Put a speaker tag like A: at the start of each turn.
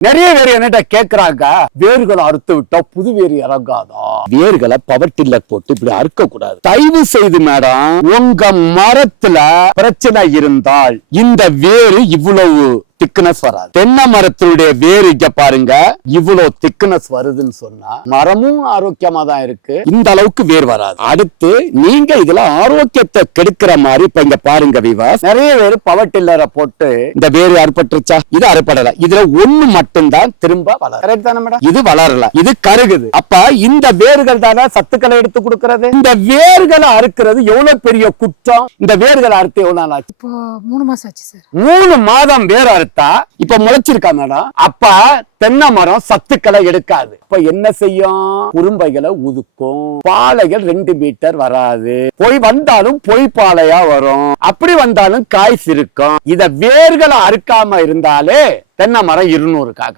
A: நிறைய பேர் என்னட்ட கேக்குறாங்க. வேர்களை அறுத்து விட்டா புது வேர் இறங்காதா? வேர்களை பவர் டில்லர் போட்டு இப்படி அறுக்க கூடாது தயவு செய்து மேடம் உங்க மரத்துல பிரச்சனை இருந்தால் இந்த வேறு இவ்வளவு திக்னஸ் வராது. தென்னை மரத்தினுடைய வேர் இங்க பாருங்க இவ்வளவு திக்னஸ் வருதுன்னு சொன்னா மரமும் ஆரோக்கியமா தான் இருக்கு. இந்த அளவுக்கு வேர் வராது. அடுத்து நீங்க இதுல ஆரோக்கியத்தை கெடுக்கிற மாதிரி இப்ப இங்க பாருங்க விவாஸ். நிறைய பேர் பவர் டில்லரை போட்டு இந்த வேர் அறுபட்டுருச்சா இது அறுபடல. இதுல ஒண்ணு மட்டும்தான் திரும்ப மேடம் இது வளரல. இது கருகுது. அப்ப இந்த வேர்கள் தானே சத்துக்களை எடுத்து கொடுக்கறது? இந்த வேர்களை அறுக்கிறது எவ்வளவு பெரிய குற்றம்? இந்த வேர்களை அறுத்து எவ்வளவு நாள் ஆச்சு?
B: இப்போ மூணு மாசம் ஆச்சு சார்
A: மூணு மாதம் வேர் அறுத்தா இப்ப முளைச்சிருக்கா மேடம்? அப்ப தென்னை மரம் சத்துக்களை எடுக்காது. இப்ப என்ன செய்யும்? குறும்பைகளை உதுக்கும். பாலைகள் ரெண்டு மீட்டர் வராது. பொய் வந்தாலும் பொய் பாலையா வரும். அப்படி வந்தாலும் காய் சிருக்கும். இத வேர்களை அறுக்காம இருந்தாலே தென்னை மரம் இருநூறுக்காக.